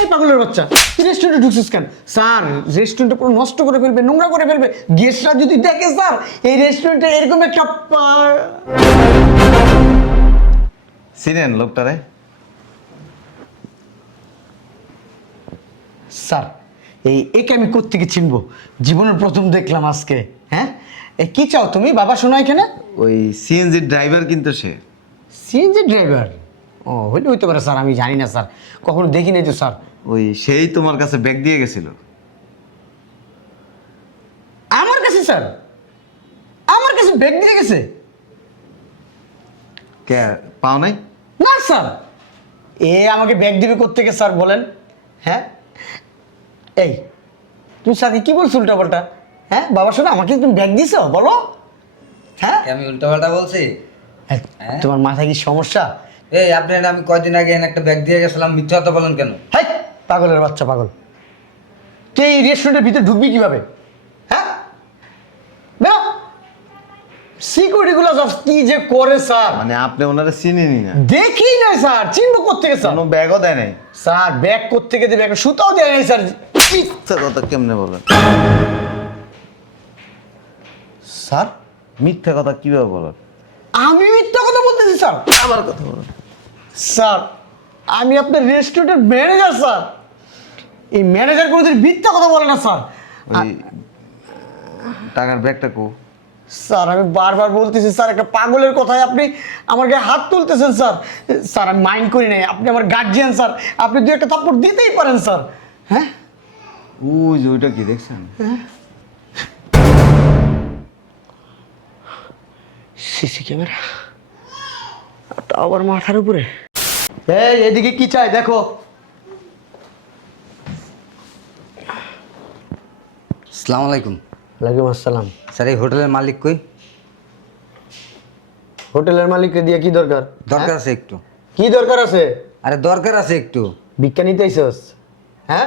এই পাগলের বাচ্চা, তুই রেস্টুরেন্টে ঢুকছিস কেন? স্যার, রেস্টুরেন্টটা পুরো নষ্ট করে ফেলবে, নোংরা করে ফেলবে। গেস্টরা যদি দেখে স্যার এই রেস্টুরেন্টে এরকম একটা চিনেন লোকটারে? স্যার, একে আমি কোত্থেকে চিনবো? জীবনের প্রথম দেখলাম আজকে। হ্যাঁ, কি চাও তুমি বাবা? শোনো এখানে। ওই সিএনজি ড্রাইভার কিন্তু সে। CNG driver? ও, হইতে পারে স্যার, আমি জানি না স্যার, কখনো দেখি নাই তো স্যার। ওই সেই তোমার কাছে ব্যাগ দিয়ে গেছিল। আমার কাছে স্যার? আমার কাছে ব্যাগ দিয়ে গেছে? কে পাও নাই? না স্যার, আমাকে ব্যাগ দিবে কোত্থেকে স্যার বলেন? হ্যাঁ, এই তুমি স্যারকে কি বলছো উল্টাপাল্টা? হ্যাঁ বাবা, শোনো, আমাকে তুমি ব্যাগ দিছো বলো? হ্যাঁ, আমি উল্টোপাল্টা বলছি? হ্যাঁ, তোমার মাথায় কি সমস্যা? এই আপনার আমি কয়দিন আগে এনে একটা ব্যাগ দিয়ে গেছিলাম, মিথ্যা কথা বলেন কেন? হাই, পাগলের বাচ্চা পাগল, তুই এই রেস্টুরেন্টের ভিতরে ঢুকবি কিভাবে? হ্যাঁ, বেরো। সিকিউরিটি গুলো কি যে করে স্যার, মানে আপনি ওনারা চিনেনি না? দেখি না স্যার, চিনবো কোত্থেকে স্যার? কোনো ব্যাগও দেয় নাই? স্যার, ব্যাগ কোত্থেকে দেবে? একটা সুতাও দেয় নাই স্যার। মিথ্যা কথা কেমনে বলেন? স্যার, মিথ্যা কথা কিভাবে বলেন? আমি মিথ্যা কথা বলতেছি স্যার? আবার কথা বলেন। স্যার, আমি আপনার রেস্টুরেন্টের ম্যানেজার স্যার। এই ম্যানেজার কোনোদিন মিথ্যা কথা বলে না স্যার। ওই টাকার ব্যাগটা কো? স্যার, আমি বারবার বলতেছি স্যার, একটা পাগলের কথায় আপনি আমার গায়ে হাত তুলতেছেন স্যার। স্যার, আমি মাইন্ড করি নাই, আপনি আমার গার্জিয়ান স্যার, আপনি দু একটা থাপ্পড় দিতেই পারেন স্যার। হ্যাঁ, ওই যে ওইটা কি দেখছেন? সিসি ক্যামেরা, তাও আবার মাথার উপরে। এই, এদিকে কি চাই দেখো। আসসালামু আলাইকুম। ওয়ালাইকুম আসসালাম। স্যার, এই হোটেলের মালিক কই? হোটেলের মালিককে দিয়ে কি দরকার? দরকার হ্যাঁ? আছে একটু। কি দরকার আছে? আরে দরকার আছে একটু। ভিক্ষা নিতে আইসস? হ্যাঁ,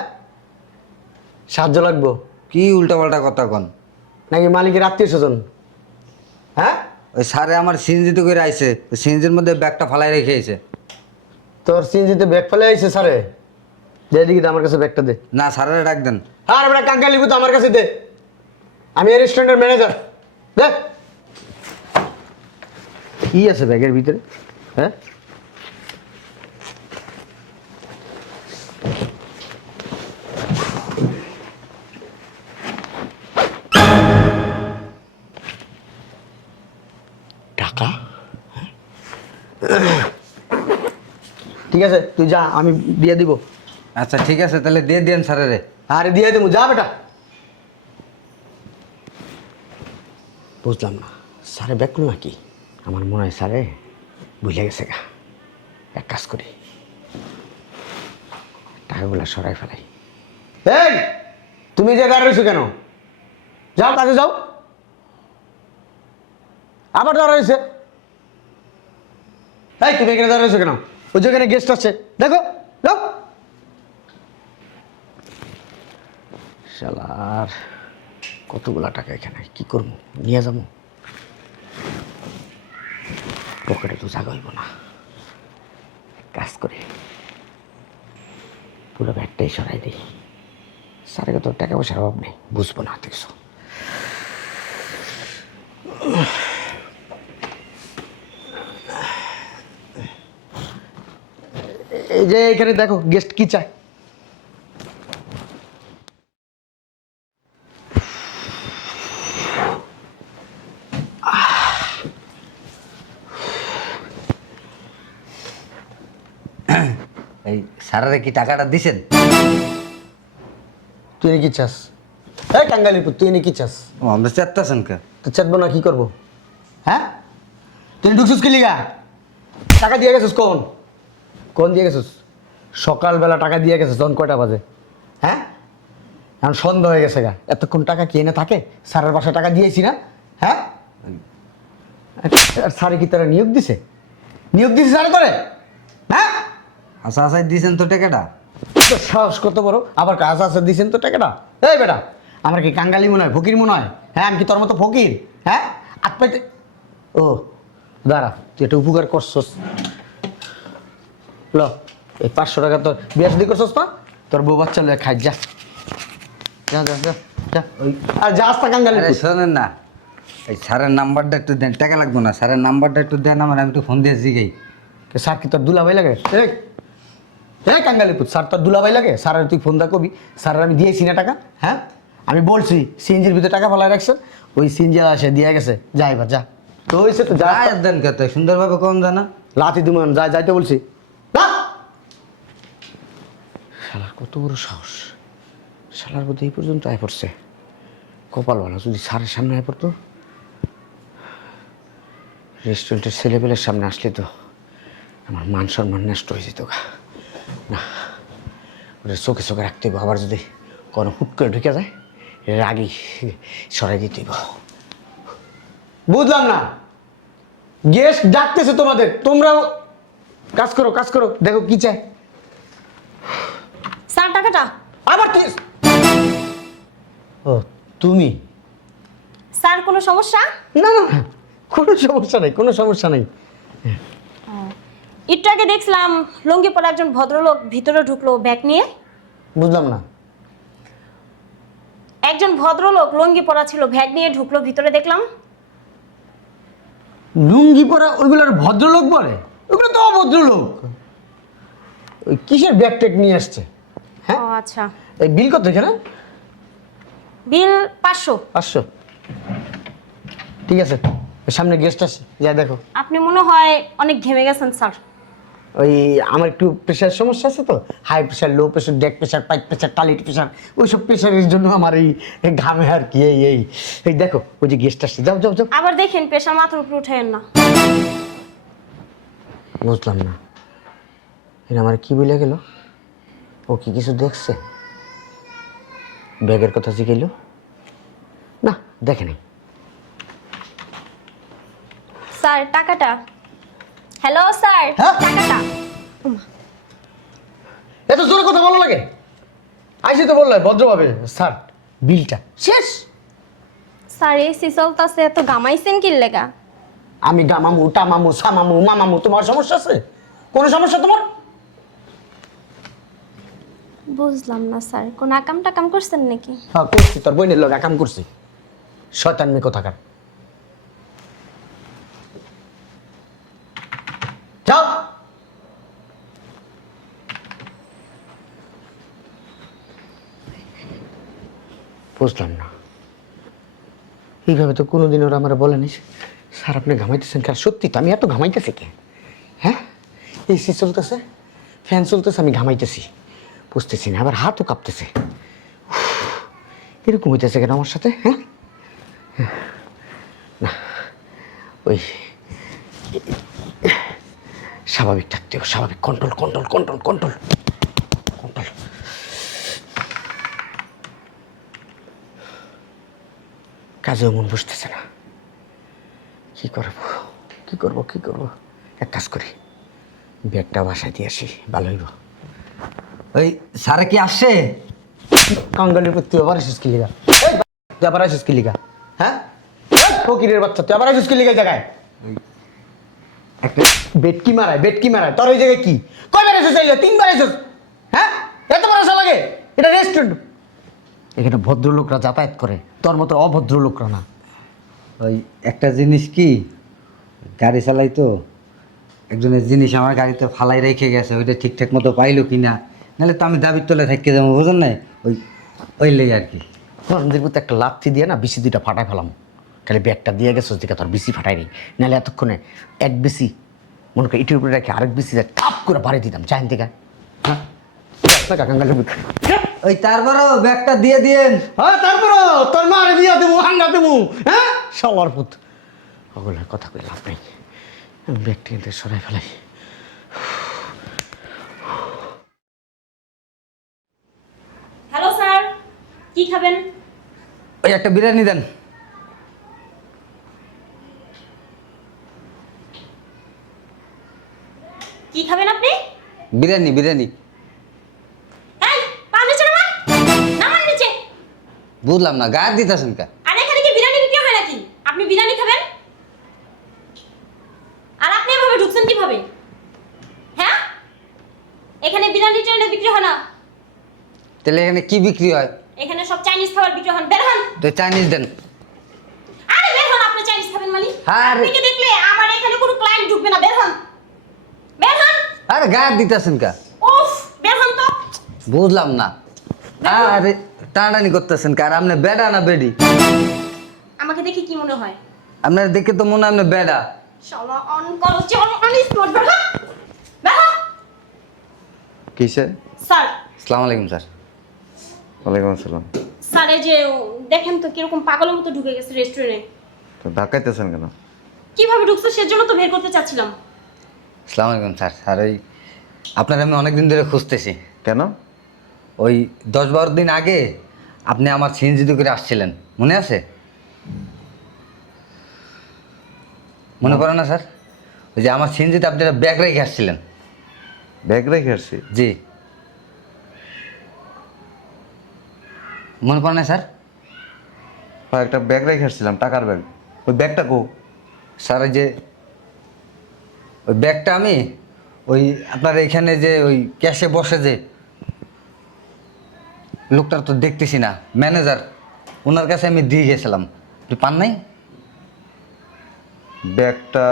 সাহায্য লাগবো কি উল্টাপাল্টা কথা কন? নাকি মালিকের আত্মীয় স্বজন? হ্যাঁ, ওই স্যারে আমার সিনজিতে করে আইছে, ওই সিনজির মধ্যে ব্যাগটা ফালাই রেখে আইছে। তোর সিনজিতে ব্যাগ ফেলে আইছে স্যারে? দে দিকে আমার কাছে ব্যাগটা দে। না, স্যারের ডাক দেন। আর বেটা কাকা লিবু তো আমার কাছে দে, আমি এই রেস্টুরেন্টের ম্যানেজার। দে। কি আছে ব্যাগের ভিতরে? হ্যাঁ, টাকা? ঠিক আছে, তুই যা, আমি দিয়ে দিব। আচ্ছা ঠিক আছে, তাহলে দিয়ে দিন স্যারেরে। আরে দিয়ে দেবো, যা বেটা। বুঝলাম না, স্যারে ব্যাগ করলো নাকি? আমার মনে হয় স্যারে বুঝে গেছে গা। এক কাজ করি, টাকাগুলো সরাই ফেলাই। এই, তুমি যে দাঁড়িয়ে রয়েছো কেন? যাও কাজে যাও। আবার দাঁড়া রয়েছে। এই, তুমি এখানে দাঁড়িয়ে রয়েছো কেন? ওই যেখানে গেস্ট আছে দেখো, যাও। শালার, কতগুলা টাকা এখানে, কি করবো? নিয়ে যাবো? পকেটে তো জায়গা হইব না। কাজ করে পুরো ব্যাগটাই সরাই দিই। স্যারের তো টাকা পয়সার অভাব নেই, বুঝবো না দেখছো। এই যে এখানে দেখো গেস্ট কি চায়। এই স্যারেরে কি টাকাটা দিছেন? তুই কি চাস? হ্যাঁ টাঙ্গালিপুর, তুই কি চাস? ও, আমরা চেত্তাছেন কে? তো চাটবো না, কি করবো? হ্যাঁ, তুই ঢুকছিস কি লিগা? টাকা দিয়ে গেছিস কোন কোন দিয়ে গেছিস? সকালবেলা টাকা দিয়ে গেছিস, তখন কয়টা বাজে? হ্যাঁ, এখন সন্ধ্যা হয়ে গেছে গা, এতক্ষণ টাকা কে না থাকে? স্যারের বাসায় টাকা দিয়েছি না? হ্যাঁ, আর স্যারে কি তারা নিয়োগ দিছে? নিয়োগ দিছে স্যারে তোরে? হ্যাঁ, আচ্ছা আচ্ছা, দিছেন তো টাকাটা? তোর সাহস কত বড়, আবার কাজ আছে দিছেন তো টাকাটা? এই বেটা, আমার কি কাঙ্গালি মনে হয়, ফকির মনে হয়? হ্যাঁ, আমি কি তোর মতো ফকির? হ্যাঁ, হাত পাইতে। ও দাঁড়া, তুই একটা উপকার করছস। ল, এই 500 টাকা তোর বিয়ে শাদী করছস না? তোর বউ বাচ্চা লয়ে খাই যা যা যা যা যা আর যা আস্তা কাঙ্গালি আরে শোনেন না, এই স্যারের নাম্বারটা একটু দেন, টাকা লাগবে না, স্যারের নাম্বারটা একটু দেন আমার, আমি একটু ফোন দিয়ে জিগাই। স্যার কি তোর দুলাভাই লাগে? এই কাঙ্গালি পুত, স্যার তোর দুলাভাই লাগে? স্যারের তুই ফোন দা কবি, স্যারের আমি দিয়েছি না টাকা? হ্যাঁ, আমি বলছি সিএনজির ভিতরে টাকা ফেলায় রাখছে, ওই সিএনজি আসে দিয়ে গেছে, যা এবার যা। তো হয়েছে তো যা, যা দেন কত সুন্দরভাবে কম জানা। লাথি দুমান যা, যাইতে বলছি যা। শালার কত বড় সাহস, শালার বোধ এই পর্যন্ত আয় পড়ছে। কপাল ভালো, যদি স্যারের সামনে আয় পড়তো, রেস্টুরেন্টের ছেলেপেলের সামনে আসলে তো আমার মান সম্মান নষ্ট হয়ে যেত গা। না, ওটা চোখে চোখে রাখতে হইব, আবার যদি কোনো হুট করে ঢুকে যায় এর আগেই সরাই দিতে হইব। বুঝলাম না, গেস্ট ডাকতেছে তোমাদের, তোমরাও কাজ করো, কাজ করো, দেখো কি চায়। স্যার টাকাটা। আবার তুই, ও তুমি? স্যার কোনো সমস্যা? না না না, কোনো সমস্যা নেই, কোনো সমস্যা নেই। একটু আগে দেখছিলাম লুঙ্গি পরা একজন ভদ্রলোক ভিতরে ঢুকলো ব্যাগ নিয়ে। বুঝলাম না। একজন ভদ্রলোক লুঙ্গি পরা ছিল, ব্যাগ নিয়ে ঢুকলো ভিতরে, দেখলাম। লুঙ্গি পরা ওইগুলোর ভদ্রলোক বলে? ওইগুলো তো অভদ্রলোক। ওই কিসের ব্যাগ ট্যাগ নিয়ে আসছে? হ্যাঁ, ও আচ্ছা। এই বিল কত এখানে? বিল 500। 500, ঠিক আছে। ওই সামনে গেস্ট আছে, যা দেখো। আপনি মনে হয় অনেক ঘেমে গেছেন স্যার। ওই আমার একটু প্রেশার সমস্যা আছে তো, হাই প্রেশার, লো প্রেশার, ডেক প্রেশার, পাইপ প্রেশার, টালিট প্রেশার, ওইসব প্রেশারের জন্য আমার এই ঘামে আর কি। এই দেখো ওই যে গেস্ট আসছে, যাও যাও যাও। আবার দেখেন প্রেশার মাথার উপরে উঠায়েন না। বুঝলাম না, এরা আমার কি বলে গেল? ও কি কিছু দেখছে? ব্যাগের কথা জিগাইল? না, দেখে নাই। স্যার টাকাটা। হ্যালো স্যার, হ্যাঁ? টাকাটা। এত জোরে কথা ভালো লাগে? আইসি তো বললে ভদ্রভাবে, স্যার বিলটা শেষ। স্যার এসি চলতেছে, এত গামাইছেন কি লেগা? আমি গামামু, টামামু, সামামু, মামামু, তোমার সমস্যা আছে? কোন সমস্যা তোমার? বুঝলাম না স্যার, কোন আকাম টাকাম করছেন নাকি? হ্যাঁ করছি, তোর বইনের লোক কাম করছি। শয়তান মেয়ে কোথাকার। যাও। বুঝলাম না, এইভাবে তো কোনোদিন ওরা আমার বলেনি। স্যার আপনি ঘামাইতেছেন কেন? সত্যি তো আমি এত ঘামাইতেছি কে? হ্যাঁ, এসি চলতেছে, ফ্যান চলতেছে, আমি ঘামাইতেছি, বুঝতেছি না, আবার হাতও কাঁপতেছে। এরকম হইতেছে কেন আমার সাথে? হ্যাঁ, না ওই স্বাভাবিক থাকতে হবে, স্বাভাবিক, control control control control control. কাজেও মন বসতেছে না, কি করবো কি করবো কি করবো? এক কাজ করি, ব্যাগটা বাসায় দিয়ে আসি, ভালো হইব। ওই স্যারে কি আসছে? কাঙ্গালির প্রতি তুই আবার আসিস কি লিগা? তুই আবার আসিস কি লিগা? হ্যাঁ, ফকিরের বাচ্চা, তুই আবার আসিস কি লিগা জায়গায়? একটা বেটকি মারায়, বেটকি মারায়, তোর ওই জায়গায় কি? কয়বার এসেছিস? চাইলে 3বার এসেছিস। হ্যাঁ, এত বড় আশা লাগে? এটা রেস্টুরেন্ট, এখানে ভদ্রলোকরা যাতায়াত করে, তোর মতো অভদ্র লোকরা না। ওই একটা জিনিস কি, গাড়ি চালাই তো, একজনের জিনিস আমার গাড়িতে ফালাই রেখে গেছে, ওইটা ঠিকঠাক মতো পাইলো কি না, নাহলে তো আমি দাবির তলে থাকতে যাবো, বুঝলেন না? ওই লেগে আর কি। আমাদের মধ্যে একটা লাথি দিয়ে না বিসি দুইটা ফাটাই ফেলাম। খালি ব্যাগটা দিয়ে গেছো দিকে তোর বিসি ফাটাই নি, নাহলে এতক্ষণে এক বিসি মনে করি ইটির উপরে রেখে আরেক বিসি কাপ করে বাড়ি দিতাম চাইন থেকে। হ্যাঁ, কাকাঙ্গালের বুক। ওই তারপরেও ব্যাগটা দিয়ে দিয়েন। হ্যাঁ, তারপরও তোর মারে দিয়া দেবো, হাঙ্গা দেবো। হ্যাঁ, সবার পুত ওগুলোর কথা কই লাভ নেই, ব্যাগটা কিন্তু সরাই ফেলাই। হ্যালো স্যার, কি খাবেন? ওই একটা বিরিয়ানি দেন। কি খাবেন আপনি? বিরিয়ানি বিরিয়ানি। এই পা নিচে নামান, নামান নিচে। বুঝলাম না, গায়ে দিতেছেন কা? আর এখানে কি বিরিয়ানি বিক্রি হয় নাকি? আপনি বিরিয়ানি খাবেন? আর আপনি এভাবে ঢুকছেন কিভাবে? হ্যাঁ, এখানে বিরিয়ানি ট্রেনে বিক্রি হয় না। তাহলে এখানে কি বিক্রি হয়? এখানে সব চাইনিজ খাবার বিক্রি হন, বের হন। তো চাইনিজ দেন। আরে বের হন, আপনি চাইনিজ খাবেন মানে? আরে- আপনাকে দেখলে আমার এখানে কোনো ক্লায়েন্ট ঢুকবে না, বের হন। বের হন। আরে গায়ে দিতেছেন কা? উফ, বের হন তো। বুঝলাম না। আরে টানাটানি করতেছেন কার? আপনি বেডা না বেডি? আমাকে দেখে কি মনে হয়? আপনার দেখে তো মনে হয় আপনি বেডা। শালা অন করো, চল অন স্পট, বের হন। বের হন। কিসে? স্যার, আসসালামু আলাইকুম স্যার। ওয়ালাইকুম আসসালাম। স্যার এই যে দেখেন তো কিরকম পাগলের মতো ঢুকে গেছে রেস্টুরেন্টে। তো ধাক্কাইতেছেন কেন? কিভাবে ঢুকছে সেজন্য তো বের করতে চাচ্ছিলাম। আসসালামু আলাইকুম স্যার। স্যার ওই আপনার আমি অনেকদিন ধরে খুঁজতেছি। কেন? ওই 10-12 দিন আগে আপনি আমার সিএনজি করে আসছিলেন, মনে আছে? মনে পড়ে না স্যার? ওই যে আমার সিএনজিতে আপনি একটা ব্যাগ রেখে আসছিলেন। ব্যাগ রেখে আসছি? জি, মনে পড়ে না স্যার? হ্যাঁ, একটা ব্যাগ রেখে আসছিলাম, টাকার ব্যাগ। ওই ব্যাগটা কো? স্যার ওই যে ওই ব্যাগটা আমি ওই আপনার এখানে যে ওই ক্যাশে বসে যে লোকটার তো দেখতেছি না, ম্যানেজার, ওনার কাছে আমি দিয়ে গেছিলাম। আপনি পান নাই? ব্যাগটা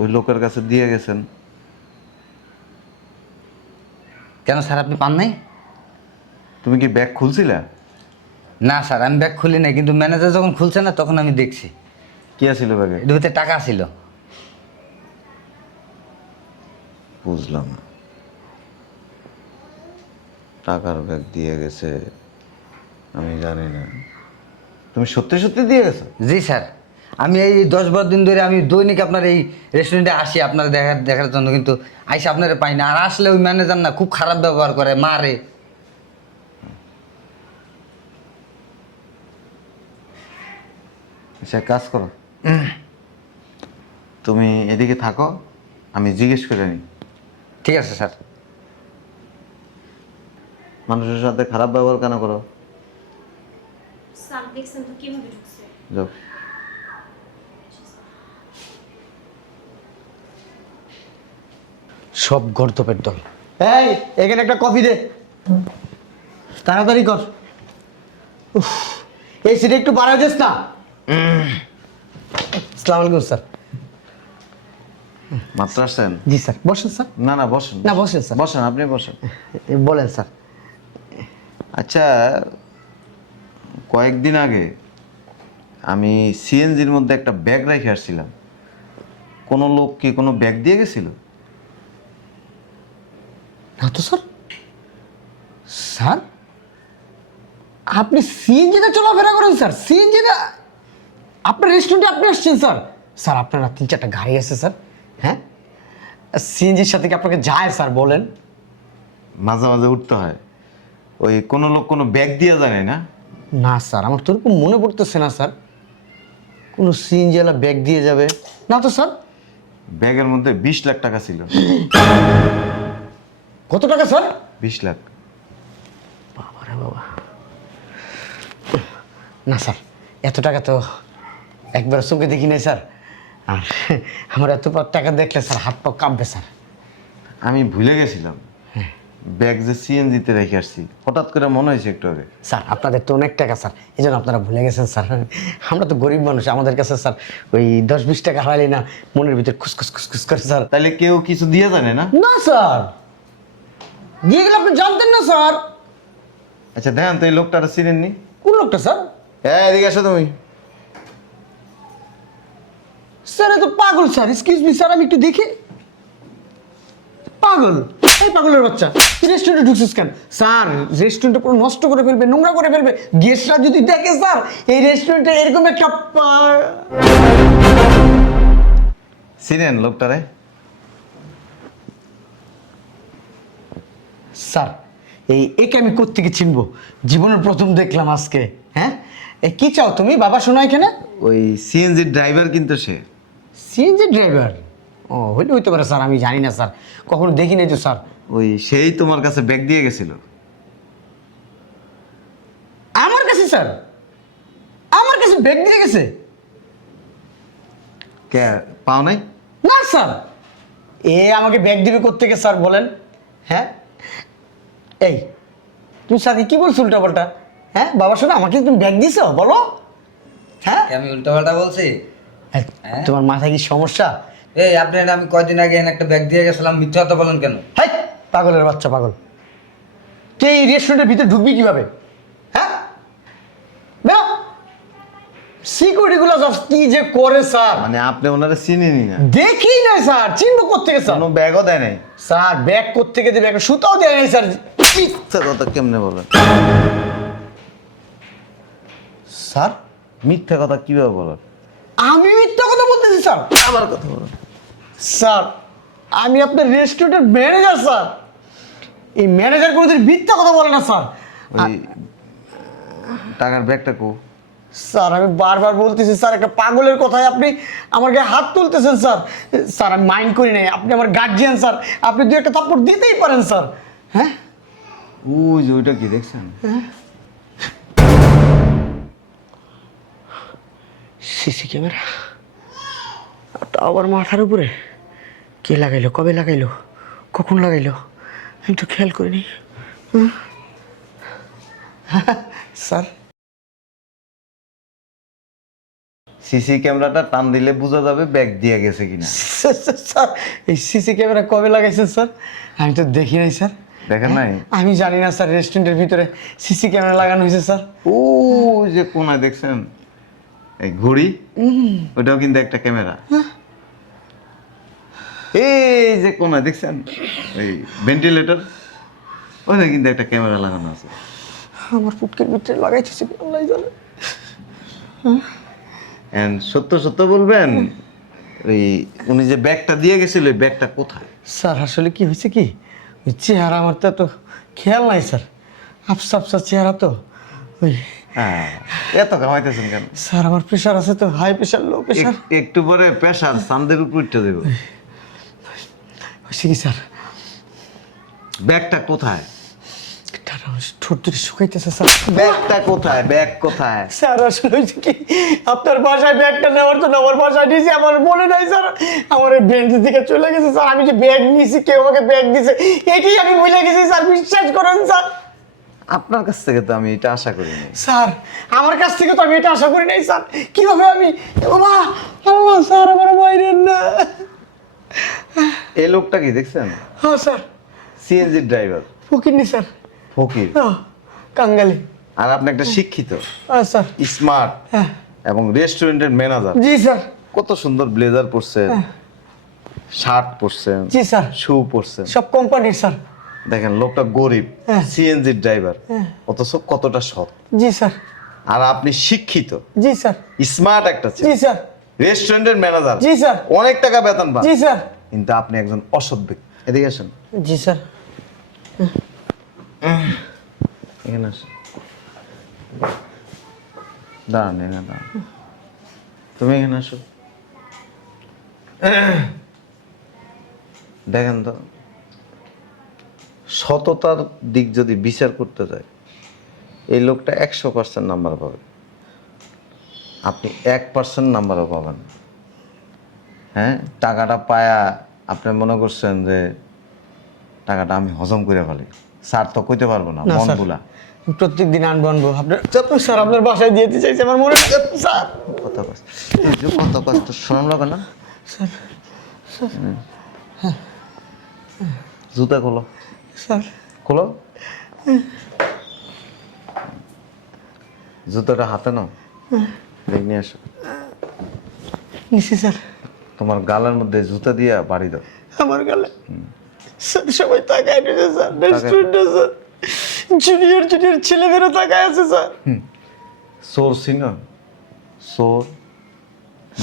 ওই লোকের কাছে দিয়ে গেছেন? কেন স্যার আপনি পান নাই? তুমি কি ব্যাগ খুলছিলা? না স্যার, আমি ব্যাগ খুলি নাই, কিন্তু ম্যানেজার যখন খুলছে না তখন আমি দেখছি কি আছিল ব্যাগে? এর ভিতরে টাকা ছিল। বুঝলাম না। টাকার ব্যাগ দিয়ে গেছে আমি জানি না। তুমি সত্যি সত্যি দিয়ে গেছো? জি স্যার, আমি এই 10-12 দিন ধরে আমি দৈনিক আপনার এই রেস্টুরেন্টে আসি আপনার দেখার জন্য, কিন্তু আইসা আপনারা পাই না। আর আসলে ওই ম্যানেজার না খুব খারাপ ব্যবহার করে, মারে। আচ্ছা, কাজ করো, তুমি এদিকে থাকো, আমি জিজ্ঞেস করে নিই। ঠিক আছে স্যার। মানুষের সাথে খারাপ ব্যবহার কেন করো? স্যার দেখছেন তো কিভাবে ঢুকছে। যাও। সব গর্দপের দল। এই, এখানে একটা কফি দে, তাড়াতাড়ি কর। উফ, এই সিটে একটু বাড়া যাস না। আসসালামু আলাইকুম স্যার। মাত্র আসছেন? জি স্যার, বসেন স্যার। না না, বসেন। না, বসেন স্যার। বসেন, আপনি বসেন। বলেন স্যার। আচ্ছা, কয়েকদিন আগে আমি সিএনজির মধ্যে একটা ব্যাগ রেখে আসছিলাম। কোনো লোক কি কোনো ব্যাগ দিয়ে গেছিল? না তো স্যার। স্যার, আপনি সিএনজিতে চলাফেরা করেন স্যার? সিএনজিতে আপনার রেস্টুরেন্টে আপনি আসছেন স্যার? স্যার, আপনার 3-4টা গাড়ি আছে স্যার। হ্যাঁ, সিএনজির সাথে কি আপনাকে যায় স্যার বলেন? মাঝে মাঝে উঠতে হয়। ওই কোনো লোক কোনো ব্যাগ দিয়ে জানে না? না স্যার, আমার তো এরকম মনে পড়তেছে না স্যার কোনো সিএনজিওয়ালা ব্যাগ দিয়ে যাবে। না তো স্যার। ব্যাগের মধ্যে 20 লাখ টাকা ছিল। কত টাকা স্যার? 20 লাখ। বাবারে বাবা। না স্যার, এত টাকা তো একবার চোখে দেখি নাই স্যার। আর আমার এত টাকা দেখলে স্যার হাত পা কাঁপবে স্যার। আমি ভুলে গেছিলাম ব্যাগ যে সিএনজিতে রেখে আসছি, হঠাৎ করে মনে হয়েছে একটু আগে। স্যার, আপনাদের তো অনেক টাকা স্যার, এই জন্য আপনারা ভুলে গেছেন স্যার। আমরা তো গরিব মানুষ, আমাদের কাছে স্যার ওই 10-20 টাকা হারালে না মনের ভিতরে খুসখুস খুসখুস করে স্যার। তাইলে কেউ কিছু দিয়ে জানে না? না স্যার, দিয়ে গেলে আপনি জানতেন না স্যার। আচ্ছা দেখেন তো, এই লোকটারা চিনেননি? কোন লোকটা স্যার? হ্যাঁ, এদিকে আসো তুমি। স্যার, এ তো পাগল স্যার। এক্সকিউজ মি স্যার, আমি একটু দেখি। পাগল? এই পাগলের বাচ্চা, তুই রেস্টুরেন্টে ঢুকছিস কেন? স্যার, রেস্টুরেন্টটা পুরো নষ্ট করে ফেলবে, নোংরা করে ফেলবে। গেস্টরা যদি দেখে স্যার এই রেস্টুরেন্টে এরকম একটা চিনেন লোকটারে? স্যার, একে আমি কোত্থেকে চিনবো? জীবনের প্রথম দেখলাম আজকে। হ্যাঁ, কি চাও তুমি বাবা? শোনো এখানে। ওই সিএনজির ড্রাইভার কিন্তু সে। CNG driver? ও, হইতে পারে স্যার, আমি জানি না স্যার, কখনো দেখি নাই তো স্যার। ওই সেই তোমার কাছে ব্যাগ দিয়ে গেছিল। আমার কাছে স্যার? আমার কাছে ব্যাগ দিয়ে গেছে? কে পাও নাই? না স্যার, আমাকে ব্যাগ দিবে কোত্থেকে স্যার বলেন? হ্যাঁ, এই তুমি স্যারকে কি বলছো উল্টাপাল্টা? হ্যাঁ বাবার সাথে আমাকে তুমি ব্যাগ দিছো বলো? হ্যাঁ আমি উল্টাপাল্টা বলছি? হ্যাঁ, তোমার মাথায় কি সমস্যা? এই আপনি আমি কয়দিন আগে একটা ব্যাগ দিয়ে গেছিলাম, মিথ্যা কথা বলেন কেন? হাই পাগলের বাচ্চা পাগল, তুই এই রেস্টুরেন্টের ভিতরে ঢুকবি কিভাবে? হ্যাঁ সিকিউরিটি গুলো কি যে করে স্যার, মানে আপনি ওনারা চিনেনি না? দেখি নাই স্যার, চিনবো কোত্থেকে স্যার? কোনো ব্যাগও দেয় নাই? স্যার ব্যাগ কোত্থেকে দেবে, একটা সুতাও দেয় নাই স্যার। মিথ্যা কথা কেমনে বলেন? স্যার মিথ্যা কথা কিভাবে বলেন? আমি মিথ্যা কথা বলতেছি স্যার? আবার কথা বলেন। স্যার আমি আপনার রেস্টুরেন্টের ম্যানেজার স্যার, এই ম্যানেজার কোনোদিন মিথ্যা কথা বলে না স্যার। ওই টাকার ব্যাগটা কো? স্যার আমি বারবার বলতেছি স্যার, একটা পাগলের কথায় আপনি আমার গায়ে হাত তুলতেছেন স্যার। স্যার আমি মাইন্ড করি নাই, আপনি আমার গার্জিয়ান স্যার, আপনি দু একটা থাপ্পড় দিতেই পারেন স্যার। হ্যাঁ ওই যে ওইটা কি দেখছেন? সিসি ক্যামেরা, ওটা আবার মাথার উপরে কে লাগাইলো, কবে লাগাইলো, কখন লাগাইলো, আমি তো খেয়াল করিনি। স্যার সিসি ক্যামেরাটা টান দিলে বোঝা যাবে ব্যাগ দিয়ে গেছে কিনা। স্যার এই সিসি ক্যামেরা কবে লাগাইছেন স্যার? আমি তো দেখি নাই স্যার। দেখেন নাই? আমি জানি না স্যার রেস্টুরেন্টের ভিতরে সিসি ক্যামেরা লাগানো হয়েছে স্যার। ও যে কোনায় দেখছেন এই ঘড়ি, ওটাও কিন্তু একটা ক্যামেরা। এই যে কোনায় দেখছেন এই ভেন্টিলেটর, ওটা কিন্তু একটা ক্যামেরা লাগানো আছে। আমার পুটকের ভিতরে লাগাইতেছে আল্লাহ জানে। এন্ড সত্য সত্য বলবেন, ওই উনি যে ব্যাগটা দিয়ে গেছিল ওই ব্যাগটা কোথায়? স্যার আসলে কি হয়েছে কি, ওই চেহারা আমার তো এত খেয়াল নাই স্যার, আফসা আফসা চেহারা তো ওই। হ্যাঁ, এত কামাইতেছেন কেন? স্যার আমার প্রেশার আছে তো, হাই প্রেশার লো প্রেশার। একটু পরে প্রেশার চান্দের উপর উঠতে দেব। হয়েছে কি স্যার, ব্যাগটা কোথায়? ঠোঁট দুটি শুকাইতেছে স্যার। ব্যাগটা কোথায়? ব্যাগ কোথায়? স্যার আসলে হয়েছে কি, আপনার বাসায় ব্যাগটা নেওয়ার জন্য আমার বাসায় নিয়েছি, আমার মনে নাই স্যার, আমার এই বেঞ্চের দিকে চলে গেছে স্যার, আমি যে ব্যাগ নিয়েছি, কেউ আমাকে ব্যাগ দিছে এটাই আমি ভুলে গেছি স্যার, বিশ্বাস করেন স্যার। আপনার কাছ থেকে তো আমি এটা আশা করিনি। স্যার আমার কাছ থেকে তো আমি এটা আশা করি নাই স্যার, কিভাবে আমি, বাবা বাবা স্যার আমার বাইরের না। এই লোকটা কি দেখছেন? হ্যাঁ sir, CNG driver, Fakirni sir, ফকির। কাঙ্গালি। আর আপনি একটা শিক্ষিত, হ্যাঁ স্যার। স্মার্ট হ্যাঁ এবং রেস্টুরেন্টের ম্যানেজার। জি স্যার। কত সুন্দর ব্লেজার পরছেন, শার্ট পরছেন, জি স্যার। শু পরছেন। সব কোম্পানির স্যার। দেখেন লোকটা গরিব, হ্যাঁ। সিএনজি ড্রাইভার, অথচ কতটা সৎ। জি স্যার। আর আপনি শিক্ষিত, জি স্যার। স্মার্ট একটা জি ছেলে, স্যার। রেস্টুরেন্টের ম্যানেজার, জি স্যার। অনেক টাকা বেতন পান, জি স্যার। কিন্তু আপনি একজন অসৎ ব্যক্তি। এদিকে আসেন, জি স্যার। এখানে আসেন, দাঁড়ান এখানে দাঁড়ান। তুমি এখানে আসো। দেখেন তো, সততার দিক যদি বিচার করতে যায় এই লোকটা 100% নাম্বার পাবে, আপনি 1% নাম্বারও পাবেন। হ্যাঁ, টাকাটা পায়া আপনি মনে করছেন যে টাকাটা আমি হজম করে ফেলি, স্যার তো কইতে পারবো না, না, মন স্যার। গুলা। প্রত্যেক দিন আনবো আনবো আপনার স্যার, আপনার বাসায় দিয়ে দিতে চাইছে আমার মনে হয় স্যার। কত কষ্ট, কত কষ্ট, শরম লাগে না? স্যার জুতা খোলো, স্যার। খোলো। জুতোটা হাতে নাও, ব্যাগ নিয়ে আসো। নিছি স্যার। তোমার গালের মধ্যে জুতা দিয়া বাড়ি দাও। আমার গালে স্যার সবাই তাকায় রয়েছে স্যার, রেস্টুরেন্টে স্যার, জুনিয়র জুনিয়র ছেলেদেরও তাকায় আছে স্যার। চোর ছিল, চোর,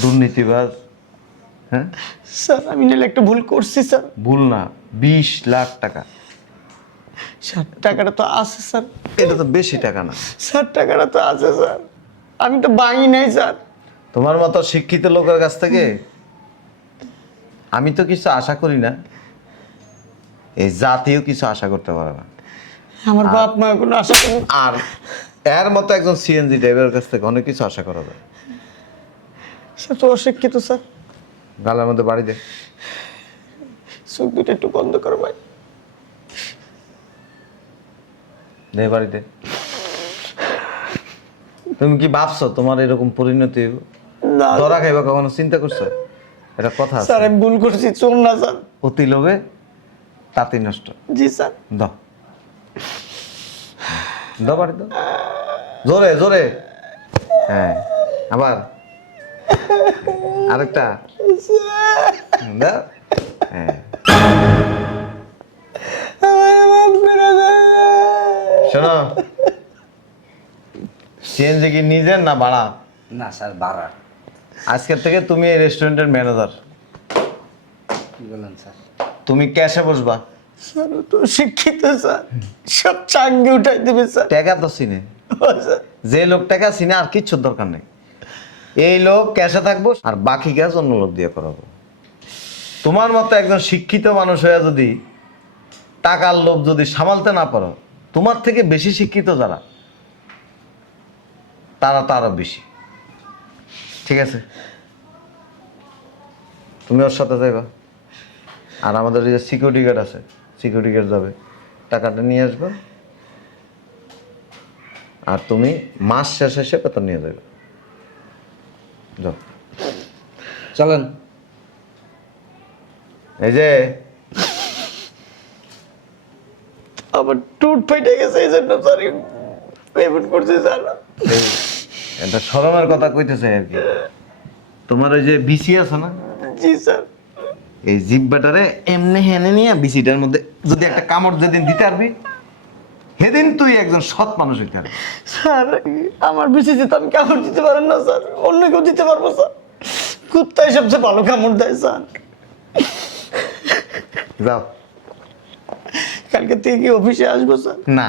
দুর্নীতিবাজ। হ্যাঁ স্যার আমি নাহলে একটা ভুল করছি স্যার। ভুল না, 20 লাখ টাকা। স্যার টাকাটা তো আছে স্যার। এটা তো বেশি টাকা না। স্যার টাকাটা তো আছে স্যার, আমি তো ভাঙি নাই স্যার। তোমার মতো শিক্ষিত লোকের কাছ থেকে আমি তো কিছু আশা করি না, এই জাতীয় কিছু আশা করতে পারে না। আমার বাপ মা কোনো আশা করি না। আর এর মতো একজন সিএনজি ড্রাইভারের কাছ থেকে অনেক কিছু আশা করা যায়। স্যার তো অশিক্ষিত স্যার। গালের মধ্যে বাড়ি দে, চোখ দুটো একটু বন্ধ করো ভাই। দে বাড়িতে। তুমি কি ভাবছো তোমার এরকম পরিণতি হইব? না ধরা খাইবা কখনো চিন্তা করছো? এটা কথা আছে। স্যার আমি ভুল করছি, চোর না স্যার। অতি লোভে তাঁতি নষ্ট। জি স্যার। দাও দাও বাড়ি দাও, জোরে জোরে। হ্যাঁ আবার আরেকটা দাও। হ্যাঁ শোনো, সিএনজি কি নিজের না ভাড়া? না স্যার বাড়া। আজকের থেকে তুমি এই রেস্টুরেন্টের ম্যানেজার। কি বলেন স্যার? তুমি ক্যাশে বসবা। স্যার ও তো শিক্ষিত স্যার, সব চাঙ্গে উঠাই দেবে স্যার। টাকা তো চিনে, ও স্যার। যে লোক টাকা চিনে আর কিচ্ছুর দরকার নেই। এই লোক ক্যাশে থাকবো আর বাকি কাজ অন্য লোক দিয়ে করাবো। তোমার মতো একজন শিক্ষিত মানুষ হয়ে যদি টাকার লোভ যদি সামালতে না পারো, তোমার থেকে বেশি শিক্ষিত যারা, তারা তো আরো বেশি। ঠিক আছে, তুমি ওর সাথে যাইবা। আর আমাদের এই যে সিকিউরিটি গার্ড আছে, সিকিউরিটি গার্ড যাবে, টাকাটা নিয়ে আসবে। আর তুমি মাস শেষ এসে বেতন নিয়ে যাবে। যাও। চলেন। এই যে আমার টুট ফেটে গেছে, এই জন্য স্যার পেমেন্ট করছি স্যার। এটা শরমের কথা কইতেছে আর কি। তোমার ওই যে বিসি আছে না, জি স্যার। এই জিব্বাটারে এমনি হেনে নিয়ে বিসিটার মধ্যে যদি একটা কামড় যেদিন দিতে পারবি, সেদিন তুই একজন সৎ মানুষ হইতে পারবি। স্যার আমার বেশি যেতে আমি কামড় দিতে পারেন না স্যার, অন্য কেউ দিতে পারবো স্যার। কুত্তাই সবচেয়ে ভালো কামড় দেয় স্যার। যাও। কালকে থেকে কি অফিসে আসবো স্যার? না,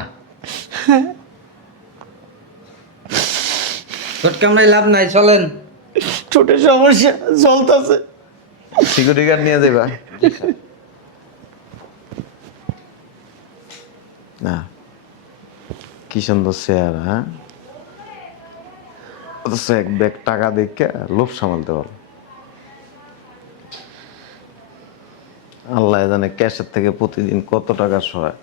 ছোট কামড়াই লাভ নাই, চলেন। ছোটের সমস্যা চলতেছে। সিকিউরিটি গার্ড নিয়ে যাবা। না, কি সুন্দর চেয়ার, হ্যাঁ? অথচ এক ব্যাগ টাকা দেখে লোভ সামালতে পারো। আল্লাহ জানে ক্যাশের থেকে প্রতিদিন কত টাকা সরায়।